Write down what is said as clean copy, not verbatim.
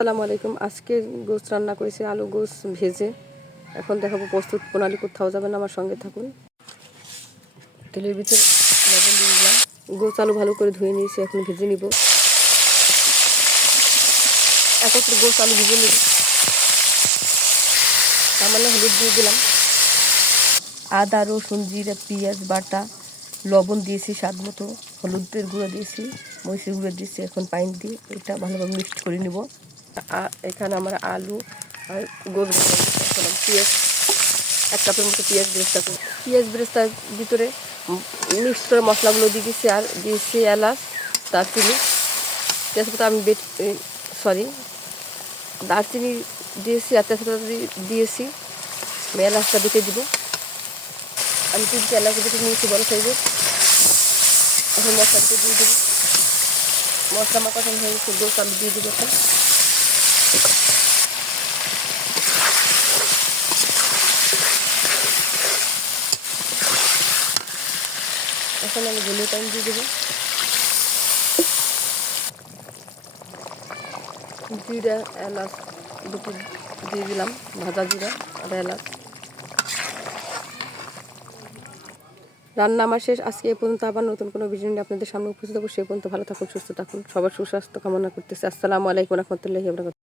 আসসালামু আলাইকুম। আজকে গোস রান্না করেছি, আলু গোস ভেজে। এখন দেখাবো প্রস্তুত প্রণালী। কোথাও যাবেন, আমার সঙ্গে থাকুন। তেলের ভিতরে লবণ দিয়ে দিলাম। গোস আলু ভালো করে ধুয়ে নিয়েছি, এখন ভেজে নিব। একত্রে গোস আলু ভেজে নিব। সামান্য হলুদ দিয়ে দিলাম। আদা, রসুন, জিরা, পেঁয়াজ বাটা, লবণ দিয়েছি স্বাদ মতো, হলুদের গুঁড়ো দিয়েছি, মরিচের গুঁড়ো দিয়েছি। এখন পানি দিয়ে এটা ভালোভাবে মিক্সড করে নিব। এখানে আমার আলু আর গোস দিলাম। পেঁয়াজ 1 কাপের মতো পেঁয়াজ বেরেস্তার ভিতরে মিক্স করে মশলাগুলো দিয়ে দিয়েছি। আর দিয়েছি এলাচ, দারচিনি, তেজপাতা। দারচিনি দিয়েছি আর তেজপাতা দিয়েছি। আমি এলাচটা বেটে দিব। আমি 3টে এলাচ বেটে নিয়েছি বড় সাইজের। এখন মশলাটা দিয়ে দেবো। মশলা মাখানো হয়ে গেছে, গোস আলু দিয়ে দেবো। এখন আমি গলিয়ে পানি দিয়ে দেবো। জিরা, এলাচ দুটো দিয়ে দিলাম, ভাজা জিরা আর এলাচ। রান্না আমার শেষ। আজকে এই পর্যন্ত। আবার নতুন কোনো ভিডিও নিয়ে আপনাদের সামনে উপস্থিত হবো। সে পর্যন্ত ভালো থাকুন, সুস্থ থাকুন। সবার সুস্বাস্থ্য কামনা করতেছি। আসসালামু আলাইকুম ওয়া রাহমাতুল্লাহি ওয়া বারাকাতুহু।